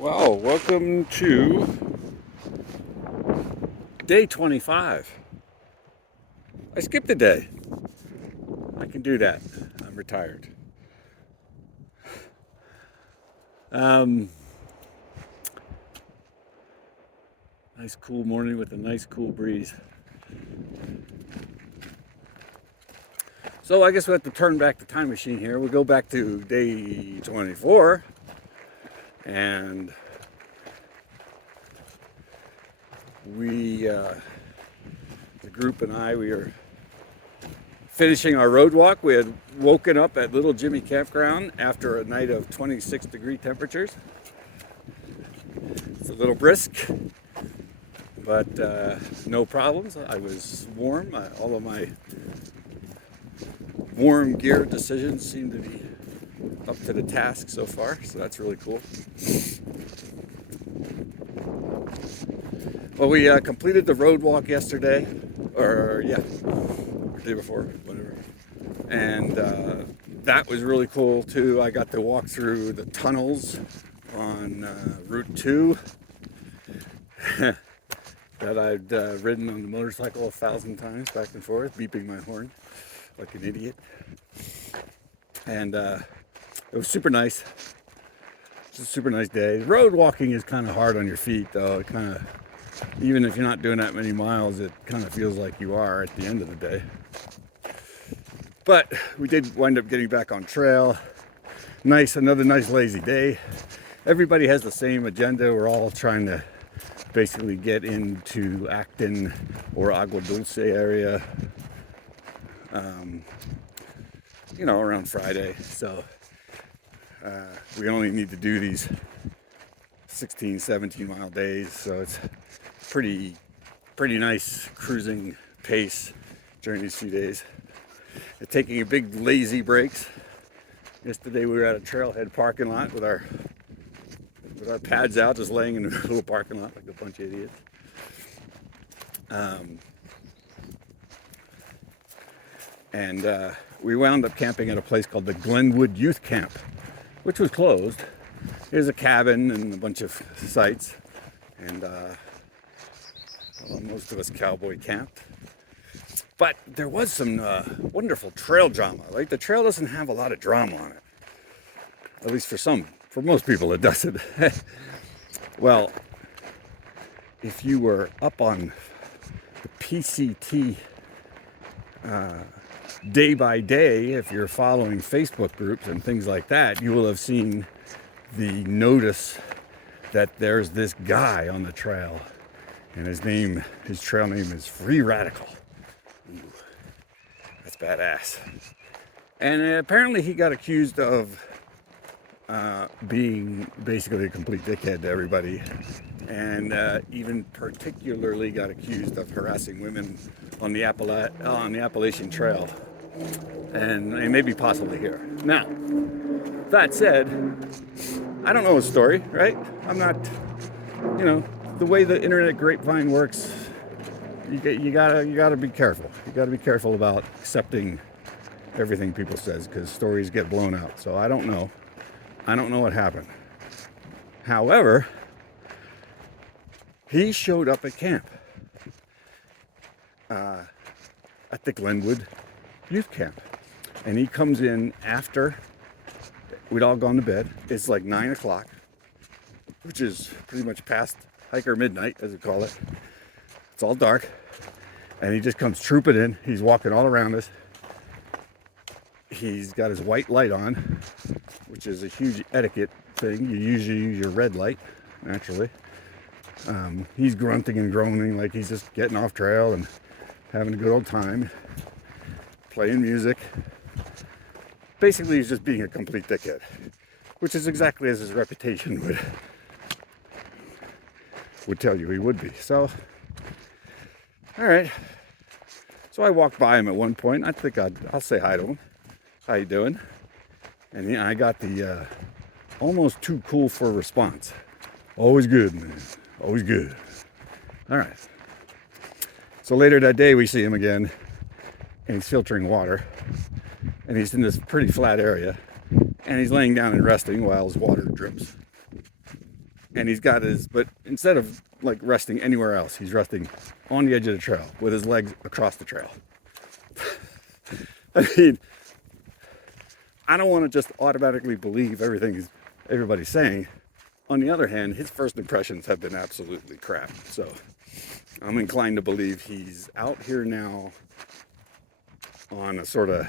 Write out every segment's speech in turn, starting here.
Well, welcome to day 25. I skipped a day. I can do that. I'm retired. Nice cool morning with a nice cool breeze. So I guess we have to turn back the time machine here. We'll go back to day 24 and the group and I, we are finishing our road walk. We had woken up at Little Jimmy Campground after a night of 26-degree temperatures. It's a little brisk, but no problems. I was warm. All of my warm gear decisions seem to be up to the task so far, so that's really cool. Well, we completed the road walk yesterday, or day before, whatever. And that was really cool too. I got to walk through the tunnels on Route 2 that I'd ridden on the motorcycle 1,000 times back and forth, beeping my horn like an idiot. And it was super nice. It's a super nice day. Road walking is kind of hard on your feet though. It kind of, even if you're not doing that many miles, it kind of feels like you are at the end of the day. But we did wind up getting back on trail. Another nice lazy day. Everybody has the same agenda. We're all trying to basically get into Acton or Agua Dulce area, around Friday. So we only need to do these 16, 17 mile days. So it's pretty nice cruising pace during these few days. And taking a big lazy breaks. Yesterday we were at a trailhead parking lot with our pads out, just laying in a little parking lot like a bunch of idiots. And we wound up camping at a place called the Glenwood Youth Camp, which was closed. There's a cabin and a bunch of sites, and most of us cowboy camped. But there was some wonderful trail drama. Like, the trail doesn't have a lot of drama on it, at least for most people it doesn't. Well, if you were up on the PCT day by day, if you're following Facebook groups and things like that, you will have seen the notice that there's this guy on the trail, and his trail name is Free Radical. Ooh, that's badass. And apparently he got accused of being basically a complete dickhead to everybody, and even particularly got accused of harassing women on the Appalachian Trail, and maybe possibly here. Now, that said, I don't know his story, right? I'm not, the way the internet grapevine works, you gotta be careful. You gotta be careful about accepting everything people says, because stories get blown out. So I don't know what happened. However, he showed up at camp, at the Glenwood Youth Camp, and he comes in after we'd all gone to bed. It's like 9 o'clock, which is pretty much past hiker midnight, as we call it. It's all dark, and he just comes trooping in. He's walking all around us. He's got his white light on, which is a huge etiquette thing. You usually use your red light, naturally. He's grunting and groaning like he's just getting off trail and having a good old time, playing music. Basically, he's just being a complete dickhead, which is exactly as his reputation would tell you he would be. So, all right. So I walked by him at one point. I think I'll say hi to him. How you doing? And I got the almost too cool for a response. Always good, man. Always good. All right. So later that day, we see him again, and he's filtering water, and he's in this pretty flat area, and he's laying down and resting while his water drips. and he's got his, but instead of like resting anywhere else, he's resting on the edge of the trail with his legs across the trail. I mean, I don't want to just automatically believe everything everybody's saying. On the other hand, his first impressions have been absolutely crap. So I'm inclined to believe he's out here now on a sort of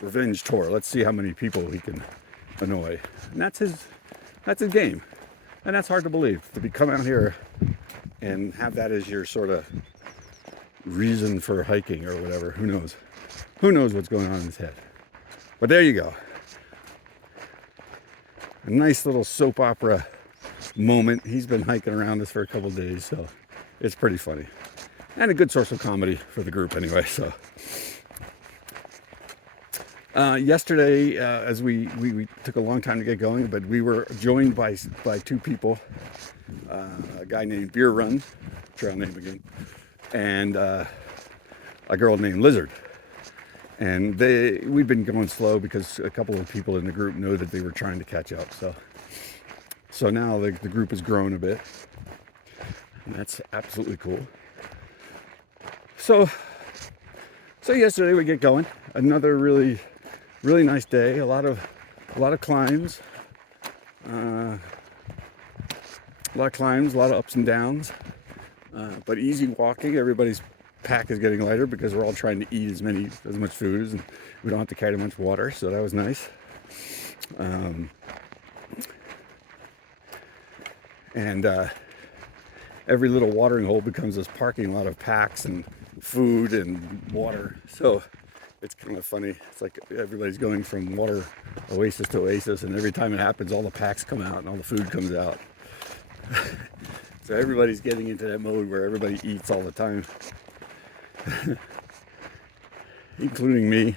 revenge tour. Let's see how many people he can annoy. And that's his game. And that's hard to believe, to come out here and have that as your sort of reason for hiking or whatever. Who knows? Who knows what's going on in his head? But there you go. A nice little soap opera moment. He's been hiking around this for a couple of days, so it's pretty funny. And a good source of comedy for the group anyway, so. Yesterday, as we took a long time to get going, but we were joined by two people, a guy named Beer Run, trail name again, and a girl named Lizard. And we've been going slow because a couple of people in the group know that they were trying to catch up. So now the group has grown a bit, and that's absolutely cool. So yesterday we get going. Another really nice day. A lot of climbs. A lot of ups and downs. But easy walking. Everybody's pack is getting lighter because we're all trying to eat as much food, and we don't have to carry much water. So that was nice. And every little watering hole becomes this parking lot of packs and food and water. So it's kind of funny. It's like everybody's going from water oasis to oasis, and every time it happens, all the packs come out and all the food comes out. So everybody's getting into that mode where everybody eats all the time, including me.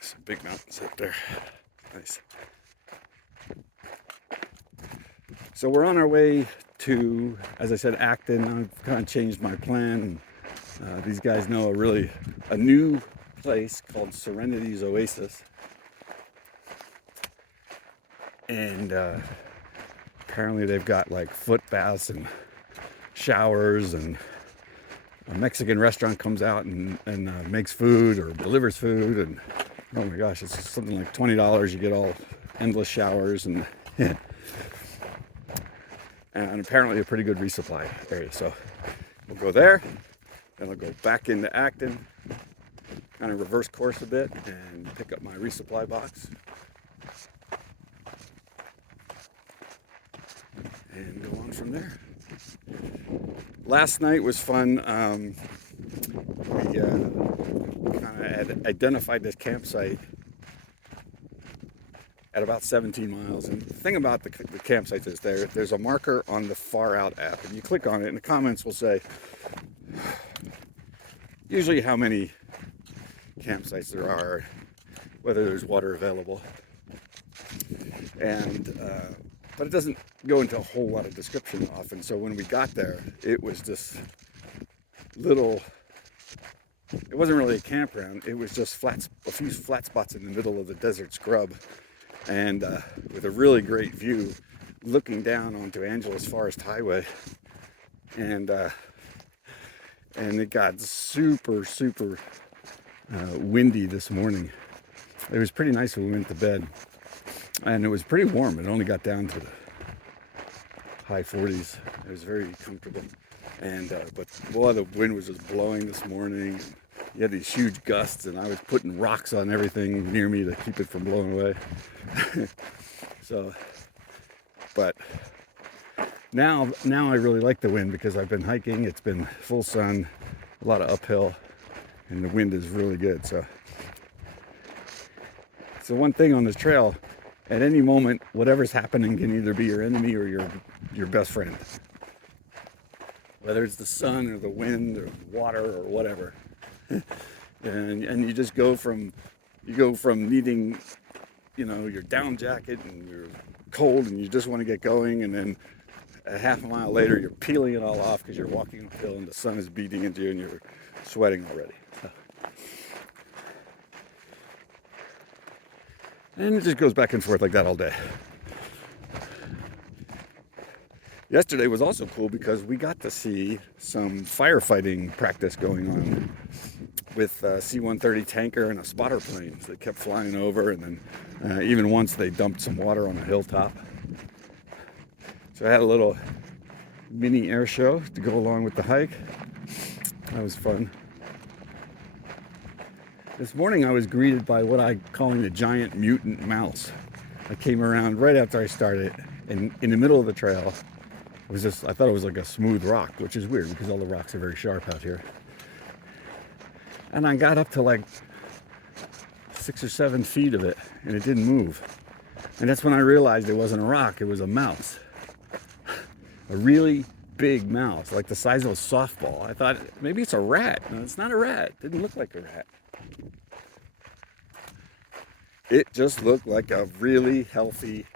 Some big mountains up there. Nice. So we're on our way to, as I said, Acton. I've kind of changed my plan. These guys know a new place called Serenity's Oasis. And apparently they've got like foot baths and showers, and a Mexican restaurant comes out and makes food or delivers food, and oh my gosh, it's something like $20. You get all endless showers and and apparently a pretty good resupply area. So we'll go there, then I'll go back into Acton, kind of reverse course a bit and pick up my resupply box and go on from there. Last night was fun. We kind of had identified this campsite at about 17 miles. And the thing about the campsites is there's a marker on the Far Out app, and you click on it and the comments will say usually how many campsites there are, whether there's water available, and but it doesn't go into a whole lot of description often. So when we got there, it was this little, it wasn't really a campground, it was just a few flat spots in the middle of the desert scrub, and with a really great view looking down onto Angeles Forest Highway. And it got super windy this morning. It was pretty nice when we went to bed, and it was pretty warm. It only got down to the high 40s. It was very comfortable, and but boy, the wind was just blowing this morning. You had these huge gusts, and I was putting rocks on everything near me to keep it from blowing away. So, but now I really like the wind because I've been hiking. It's been full sun, a lot of uphill, and the wind is really good. So one thing on this trail, at any moment, whatever's happening can either be your enemy or your best friend. Whether it's the sun or the wind or water or whatever. and you just go from needing, your down jacket and you're cold and you just want to get going, and then a half a mile later, you're peeling it all off because you're walking uphill and the sun is beating into you and you're sweating already. So. And it just goes back and forth like that all day. Yesterday was also cool because we got to see some firefighting practice going on with a C-130 tanker and a spotter planes that kept flying over, and then even once they dumped some water on a hilltop. So I had a little mini air show to go along with the hike. That was fun. This morning I was greeted by what I'm calling the giant mutant mouse. I came around right after I started, and in the middle of the trail, it was just, I thought it was like a smooth rock, which is weird because all the rocks are very sharp out here. And I got up to like 6 or 7 feet of it, and it didn't move. And that's when I realized it wasn't a rock, it was a mouse. A really big mouse, like the size of a softball. I thought, maybe it's a rat. No, it's not a rat. It didn't look like a rat. It just looked like a really healthy,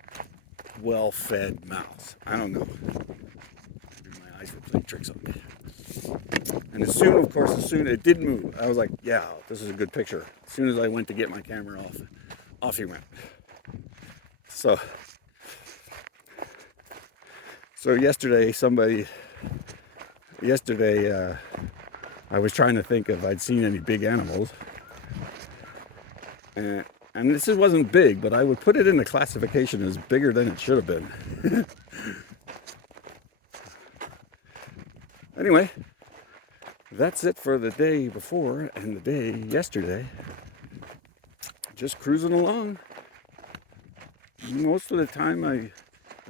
well-fed mouse. I don't know. Maybe my eyes were playing tricks on me. And as soon it didn't move, I was like, yeah, this is a good picture. As soon as I went to get my camera off he went. So yesterday, I was trying to think if I'd seen any big animals. And this wasn't big, but I would put it in the classification as bigger than it should have been. Anyway, that's it for the day before and the day yesterday. Just cruising along. Most of the time my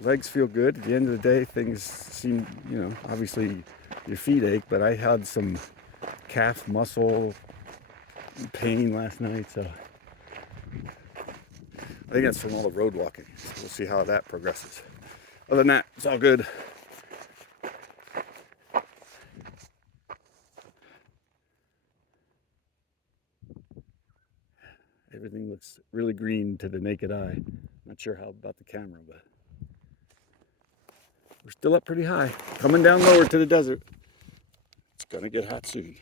legs feel good. At the end of the day, things seem, obviously your feet ache, but I had some calf muscle pain last night, so I think that's from all the road walking. So we'll see how that progresses. Other than that, it's all good. Everything looks really green to the naked eye. Not sure how about the camera, but we're still up pretty high. Coming down lower to the desert. It's gonna get hot soon.